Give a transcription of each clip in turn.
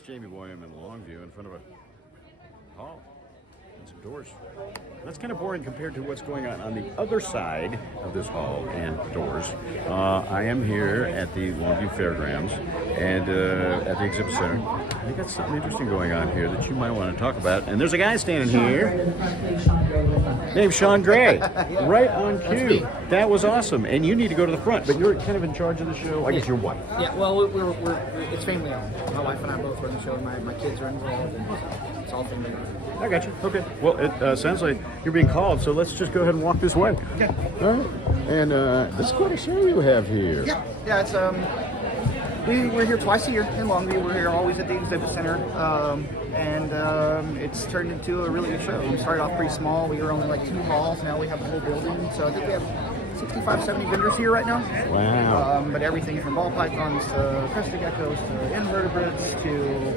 is Jamey Boyum in Longview in front of a hall and some doors. That's kind of boring compared to what's going on the other side of this hall and doors. I am here at the Longview Fairgrounds and at the Exhibit Center. I got something interesting going on here that you might want to talk about. And there's a guy standing here named Shawn right on cue. That was awesome. And you need to go to the front, but you're kind of in charge of the show. I guess your wife. Yeah, well, it's family owned. My wife and I both run the show. My kids are involved, and it's all family owned. I got you. Okay. Well, it sounds like you're being called, so let's just go ahead and walk this way. Okay. All right. And this is quite a show you have here. Yeah. It's we're here twice a year in Longview. We're here always at the Exhibit Center, and it's turned into a really good show. We started off pretty small. We were only like 2 halls. Now we have the whole building. So I think we have 65, 70 vendors here right now. Wow. But everything from ball pythons to crested geckos to invertebrates to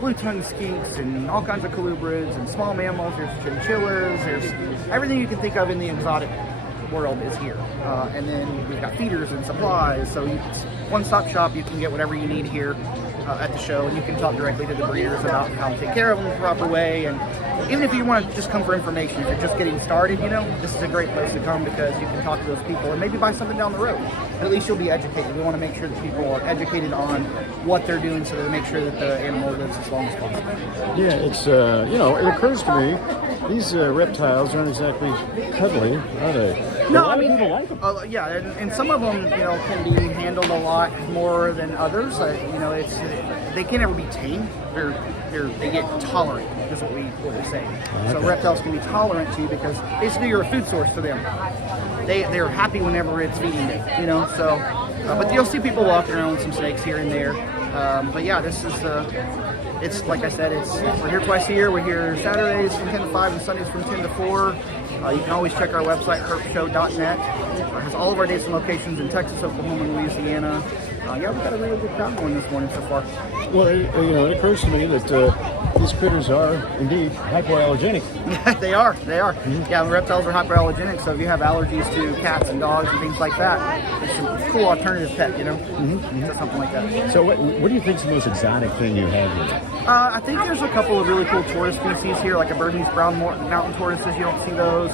blue-tongued skinks and all kinds of colubrids and small mammals. There's chinchillas. There's everything you can think of in the exotic world is here. And then we've got feeders and supplies. So it's one-stop shop. You can get whatever you need here at the show, and you can talk directly to the breeders about how to take care of them the proper way. And even if you want to just come for information, if you're just getting started, this is a great place to come because you can talk to those people and maybe buy something down the road. But at least you'll be educated. We want to make sure that people are educated on what they're doing so that they make sure that the animal lives as long as possible. Yeah, it's, it occurs to me, these reptiles aren't exactly cuddly, are they? No, I mean, people like them. Yeah, and some of them, can be handled a lot more than others. They can never be tamed. They get tolerant, is what we say. Okay. So reptiles can be tolerant to you because basically you're a food source to them. They're happy whenever it's feeding day, So, but you'll see people walking around with some snakes here and there. But yeah, this is it's like I said, we're here twice a year. We're here Saturdays from 10 to 5 and Sundays from 10 to 4. You can always check our website, herpsshow.net. It has all of our dates and locations in Texas, Oklahoma, and Louisiana. We've got a really good crowd going this morning so far. Well, it occurs to me that these critters are indeed hypoallergenic. They are. Mm-hmm. Yeah, the reptiles are hypoallergenic, so if you have allergies to cats and dogs and things like that, it's a cool alternative pet, to something like that. So what do you think is the most exotic thing you have here? I think there's a couple of really cool tortoise species here, like a Bernese brown mountain tortoises. You don't see those.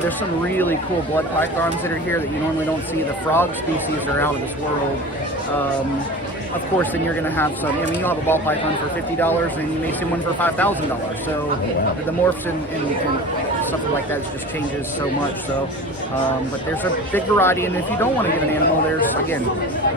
There's some really cool blood pythons that are here that you normally don't see. The frog species are out of this world. Of course, then you're going to have some. You'll have a ball python for $50, and you may see one for $5,000. So the morphs and stuff like that just changes so much. So, but there's a big variety, and if you don't want to get an animal, there's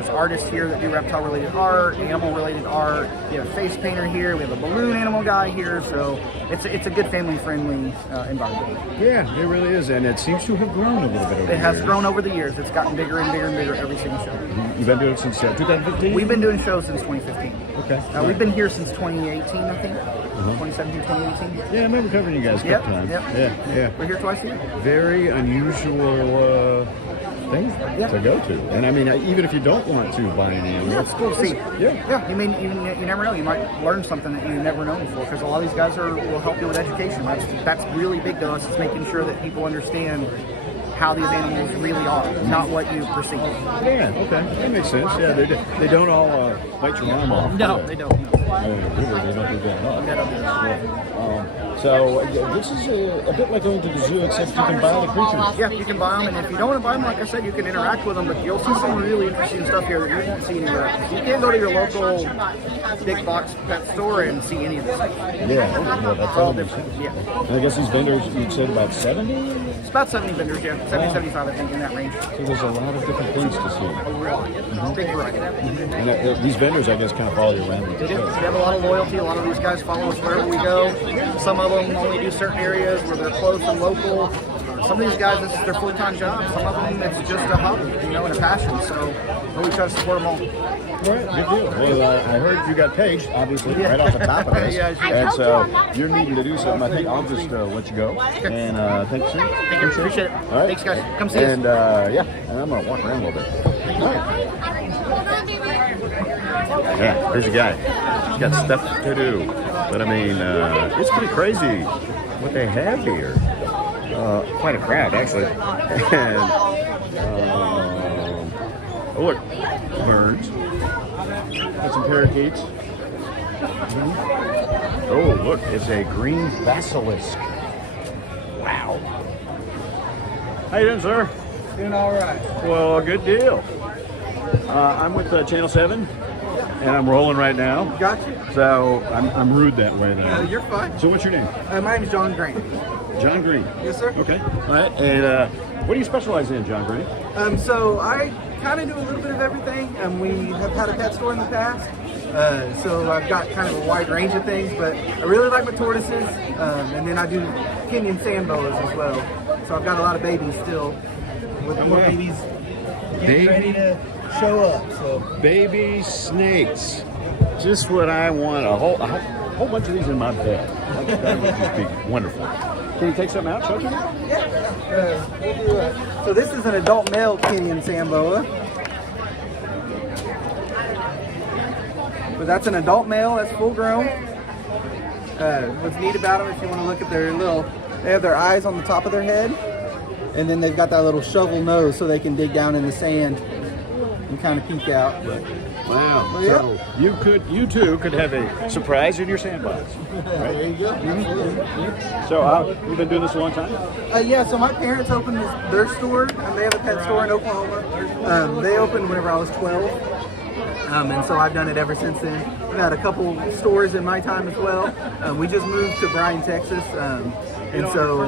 artists here that do reptile-related art, animal-related art. We have a face painter here. We have a balloon animal guy here. So it's a good family-friendly environment. Yeah, it really is, and it seems to have grown a little bit over the years. It has grown over the years. It's gotten bigger and bigger and bigger every single show. You've been doing it since 2015? We've been doing shows since 2015. Okay. We've been here since 2018, I think. 2017, 2018. Yeah, I remember covering you guys a couple times. Yeah. We're here twice a year. Very unusual thing to go to. And even if you don't want to buy an animal, it's cool to see. Yeah. You never know. You might learn something that you never known before because a lot of these guys will help you with education. That's really big to us. It's making sure that people understand how these animals really are, not what you perceive. Yeah, okay, that makes sense. Yeah, they don't all bite your arm off. No, they don't. They don't do that at all. So this is a bit like going to the zoo, except you can buy the creatures. Yeah, you can buy them, and if you don't want to buy them, like I said, you can interact with them, but you'll see some really interesting stuff here that you won't see anywhere else. You can't go to your local big box pet store and see any of this stuff. Yeah, that's all different. Yeah. And I guess these vendors, you'd said about 70? It's about 70 vendors, yeah. 70, 75, I think, in that range. So there's a lot of different things to see. A lot. Big variety. And these vendors, I guess, kind of follow you around. They do. They have a lot of loyalty. A lot of these guys follow us wherever we go. Some of them only do certain areas where they're close and local. Some of these guys, this is their full-time job. Some of them, it's just a hobby, and a passion. So we try to support them all. All right, good deal. Well, I heard you got paid, obviously, right off the top of this. And so you're needing to do something. I think I'll just let you go. And thanks, sir. Thank you. Appreciate it. All right. Thanks, guys. Come see us. And and I'm going to walk around a little bit. All right. Yeah, crazy guy. He's got stuff to do. But it's pretty crazy what they have here. Quite a crowd, actually. And oh look, birds. Got some parakeets. Oh, look, it's a green basilisk. Wow. How you doing, sir? Doing all right. Well, good deal. I'm with Channel 7, and I'm rolling right now. Gotcha. So I'm rude that way then. You're fine. So what's your name? My name's John Green. John Green. Yes, sir. Okay. All right. And what do you specialize in, John Green? So I kind of do a little bit of everything. We have had a pet store in the past. So I've got kind of a wide range of things, but I really like my tortoises, and then I do Kenyan sand boas as well. So I've got a lot of babies still, with more babies getting ready to show up. So Baby snakes, just what I want. A whole bunch of these in my bed. That would just be wonderful. Can you take something out, Chuck? yeah, we'll do that. So this is an adult male Kenyan sand boa. But that's an adult male, that's full grown. What's neat about them, if you want to look at their they have their eyes on the top of their head, and then they've got that little shovel nose so they can dig down in the sand and kind of peek out. But, Wow. yeah. So you two could have a surprise in your sandbox. Right? There you go. So you've been doing this a long time? Yeah, so my parents opened their store, and they have a pet store in Oklahoma. They opened whenever I was 12. And so I've done it ever since then. I've had a couple stores in my time as well. We just moved to Bryan, Texas, and so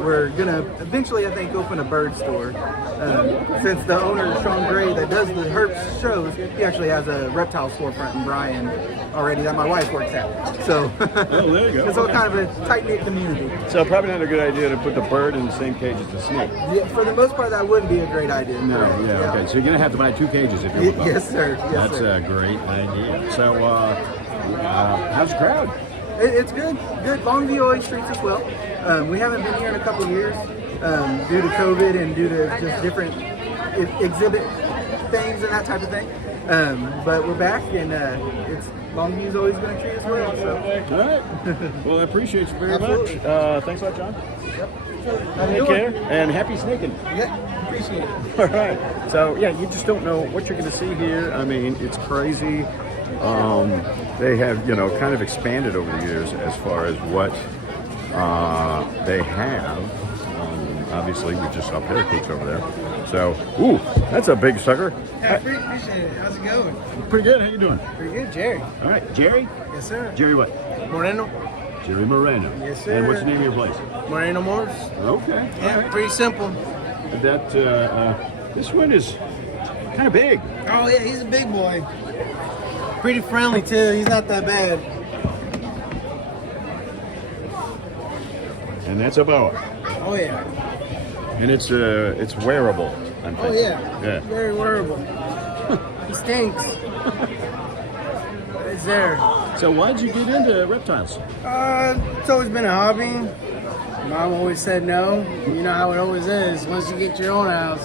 we're gonna eventually, I think, open a bird store. Since the owner, Shawn that does the HERPS shows, he actually has a reptile storefront in Bryan already that my wife works at. So Oh, there you go. it's all kind of a tight-knit community. So probably not a good idea to put the bird in the same cage as the snake. Yeah, for the most part, that wouldn't be a great idea. No, yeah, okay. So you're gonna have to buy 2 cages if you want. Yes, sir. Yes, That's sir. a great idea. So how's the crowd? It's good. Good. Longview always treats us well. We haven't been here in a couple of years due to COVID and due to just different exhibit things and that type of thing. But we're back, and Longview's always going to treat us well. So. All right. Well, I appreciate you very Absolutely. much. Thanks a lot, John. Yep. Take care, and happy snaking. Yeah, appreciate it. All right. So, yeah, you just don't know what you're going to see here. I mean, it's crazy. They have, kind of expanded over the years as far as what they have. Obviously, we just saw parakeets over there. So, ooh, that's a big sucker. Yeah, I appreciate it. How's it going? Pretty good. How you doing? Pretty good, Jerry. All right, Jerry. Yes, sir. Jerry what? Moreno. Jerry Moreno. Yes, sir. And what's the name of your place? Moreno Morse. Okay. Yeah, All right. pretty simple. That this one is kind of big. Oh, yeah, he's a big boy. Pretty friendly, too. He's not that bad. And that's a boa. Oh, yeah. And it's wearable. I'm Oh, thinking. yeah. Yeah. Very wearable. He stinks. It's there. So why'd you get into reptiles? It's always been a hobby. Mom always said no. You know how it always is. Once you get your own house,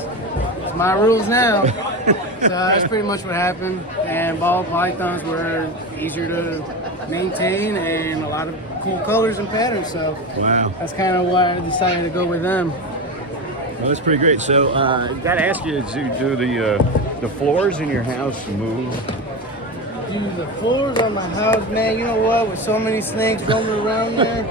it's my rules now. So that's pretty much what happened. And ball pythons were easier to maintain and a lot of cool colors and patterns. So Wow. that's kind of why I decided to go with them. Well, that's pretty great. So got to ask you, do the floors in your house move? Dude, the floors on my house, man, you know what? With so many snakes roaming around there,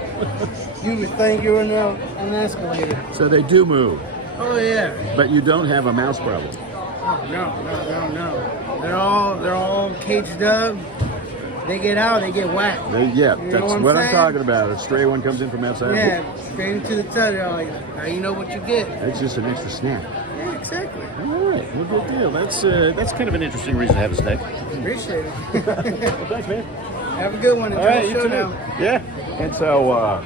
you would think you were in an escalator. So they do move, Oh, yeah. but you don't have a mouse problem. Oh, no. They're all caged up. They get out, they get whacked. Yeah, You know that's what what I'm I'm saying? talking about. A stray one comes in from outside. Yeah, straight into the touch. Like, now you know what you get. That's just an extra snap. Yeah, exactly. All right, well, good deal. That's kind of an interesting reason to have a snake. Appreciate it. Well, thanks, man. Have a good one. Enjoy All right, the you show too. now. Yeah, and so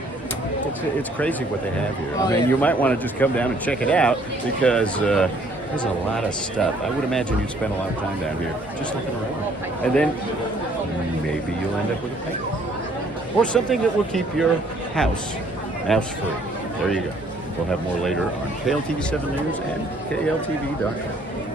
it's crazy what they have here. Oh, I mean, yeah. you might want to just come down and check it out because there's a lot of stuff. I would imagine you'd spend a lot of time down here just looking around, and then maybe you'll end up with a pet or something that will keep your house mouse free. There you go. We'll have more later on KLTV 7 News and KLTV.com.